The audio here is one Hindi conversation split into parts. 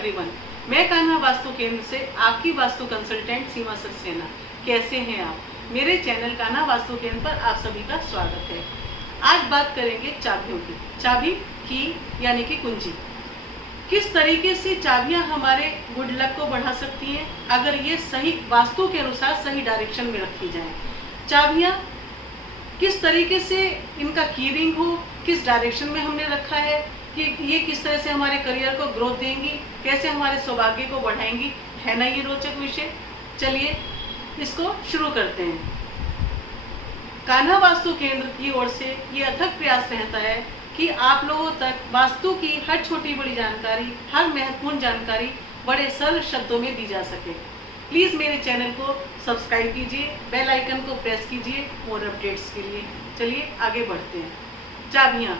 एवरीवन, मैं कान्हा वास्तु केंद्र से आपकी वास्तु कंसल्टेंट सीमा सक्सेना। कैसे हैं आप? मेरे चैनल कान्हा वास्तु केंद्र पर आप सभी का स्वागत है। आज बात करेंगे चाबियों की। चाबी की यानी कि कुंजी, किस तरीके से चाबियां हमारे गुड लक को बढ़ा सकती हैं अगर ये सही वास्तु के अनुसार सही डायरेक्शन में रखी जाएं। चाबियां किस तरीके से इनका की रिंग हो, किस डायरेक्शन में हमने रखा है, कि ये किस तरह से हमारे करियर को ग्रोथ देंगी, कैसे हमारे सौभाग्य को बढ़ाएंगी। है ना ये रोचक विषय? चलिए इसको शुरू करते हैं। कान्हा वास्तु केंद्र की ओर से ये अथक प्रयास रहता है कि आप लोगों तक वास्तु की हर छोटी बड़ी जानकारी, हर महत्वपूर्ण जानकारी बड़े सरल शब्दों में दी जा सके। प्लीज़ मेरे चैनल को सब्सक्राइब कीजिए, बेल आइकन को प्रेस कीजिए मोर अपडेट्स के लिए। चलिए आगे बढ़ते हैं। चाबियाँ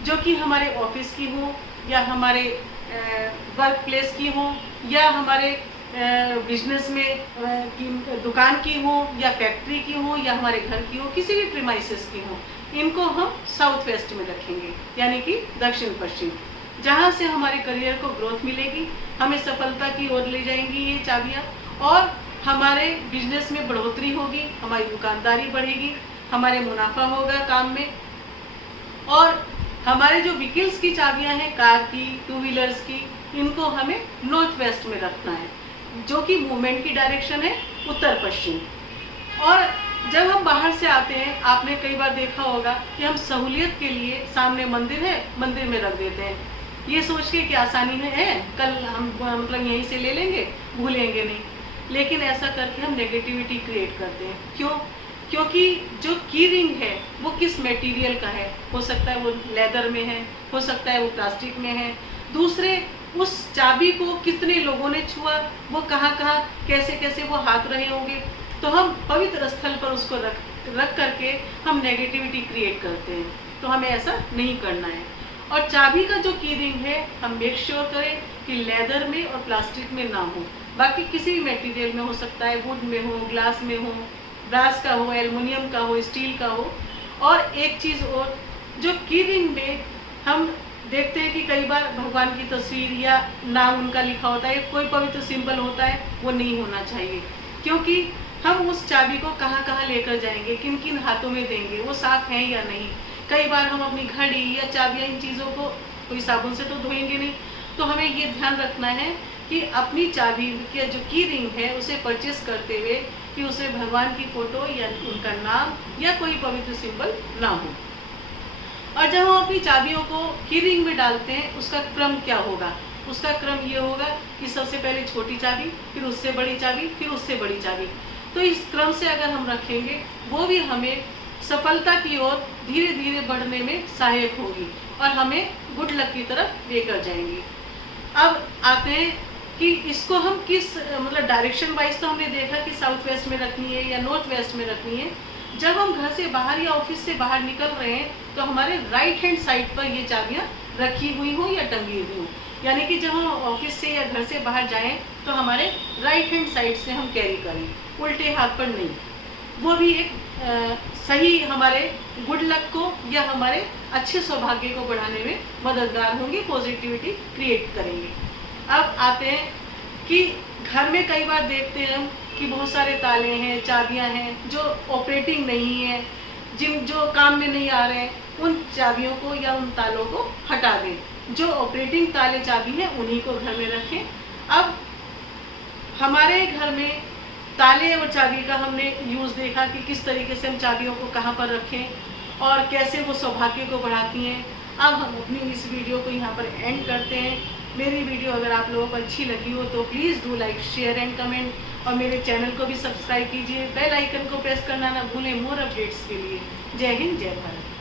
जो कि हमारे ऑफिस की हो या हमारे वर्क प्लेस की हो या हमारे बिजनेस में की दुकान की हो या फैक्ट्री की हो या हमारे घर की हो, किसी भी प्रीमाइसेस की हो, इनको हम साउथ वेस्ट में रखेंगे यानी कि दक्षिण पश्चिम, जहाँ से हमारे करियर को ग्रोथ मिलेगी, हमें सफलता की ओर ले जाएंगी ये चाबियाँ, और हमारे बिजनेस में बढ़ोतरी होगी, हमारी दुकानदारी बढ़ेगी, हमारे मुनाफा होगा काम में। और हमारे जो व्हीकल्स की चाबियां हैं, कार की, टू व्हीलर्स की, इनको हमें नॉर्थ वेस्ट में रखना है, जो कि मूवमेंट की डायरेक्शन है उत्तर पश्चिम। और जब हम बाहर से आते हैं, आपने कई बार देखा होगा कि हम सहूलियत के लिए सामने मंदिर है, मंदिर में रख देते हैं, ये सोच के कि आसानी है, कल हम मतलब यहीं से ले लेंगे, भूलेंगे नहीं। लेकिन ऐसा करके हम नेगेटिविटी क्रिएट करते हैं। क्यों? क्योंकि जो की रिंग है वो किस मटेरियल का है, हो सकता है वो लेदर में है, हो सकता है वो प्लास्टिक में है। दूसरे, उस चाबी को कितने लोगों ने छुआ, वो कहाँ कहाँ कैसे कैसे वो हाथ रहे होंगे, तो हम पवित्र स्थल पर उसको रख करके हम नेगेटिविटी क्रिएट करते हैं। तो हमें ऐसा नहीं करना है। और चाबी का जो की रिंग है, हम मेक श्योर करें कि लेदर में और प्लास्टिक में ना हो, बाकी किसी भी मटेरियल में हो सकता है, वुड में हो, ग्लास में हो, ब्रास का हो, एल्युमिनियम का हो, स्टील का हो। और एक चीज़ और, जो की रिंग में हम देखते हैं कि कई बार भगवान की तस्वीर या नाम उनका लिखा होता है, कोई पवित्र सिंबल होता है, वो नहीं होना चाहिए। क्योंकि हम उस चाबी को कहाँ कहाँ लेकर जाएंगे, किन किन हाथों में देंगे, वो साफ है या नहीं। कई बार हम अपनी घड़ी या चाबियाँ, इन चीज़ों को कोई साबुन से तो धोएंगे नहीं। तो हमें ये ध्यान रखना है कि अपनी चाबी की जो की रिंग है उसे परचेस करते हुए कि उसे भगवान की फोटो या उनका नाम या कोई पवित्र सिंबल ना हो। और जब हम अपनी चाबियों को की रिंग में डालते हैं, उसका क्रम क्या होगा? उसका क्रम ये होगा कि सबसे पहले छोटी चाबी, फिर उससे बड़ी चाबी, फिर उससे बड़ी चाबी। तो इस क्रम से अगर हम रखेंगे, वो भी हमें सफलता की ओर धीरे धीरे बढ़ने में सहायक होगी और हमें गुड लक की तरफ लेकर जाएंगी। अब आते हैं कि इसको हम किस मतलब डायरेक्शन वाइज, तो हमने देखा कि साउथ वेस्ट में रखनी है या नॉर्थ वेस्ट में रखनी है। जब हम घर से बाहर या ऑफिस से बाहर निकल रहे हैं, तो हमारे राइट हैंड साइड पर ये चाबियाँ रखी हुई हो या टंगी हुई हो, यानी कि जब हम ऑफिस से या घर से बाहर जाएं तो हमारे राइट हैंड साइड से हम कैरी करें, उल्टे हाथ पर नहीं। वो भी एक सही हमारे गुड लक को या हमारे अच्छे सौभाग्य को बढ़ाने में मददगार होंगे, पॉजिटिविटी क्रिएट करेंगे। अब आते हैं कि घर में कई बार देखते हैं हम कि बहुत सारे ताले हैं, चाबियां हैं जो ऑपरेटिंग नहीं है, जो काम में नहीं आ रहे हैं, उन चाबियों को या उन तालों को हटा दें। जो ऑपरेटिंग ताले चाबी हैं उन्हीं को घर में रखें। अब हमारे घर में ताले और चाबी का हमने यूज़ देखा कि किस तरीके से हम चाबियों को कहाँ पर रखें और कैसे वो सौभाग्य को बढ़ाती हैं। अब हम अपनी इस वीडियो को यहाँ पर एंड करते हैं। मेरी वीडियो अगर आप लोगों को अच्छी लगी हो तो please do like, share and comment, और मेरे चैनल को भी सब्सक्राइब कीजिए, बेल आइकन को प्रेस करना ना भूलें मोर अपडेट्स के लिए। जय हिंद, जय भारत।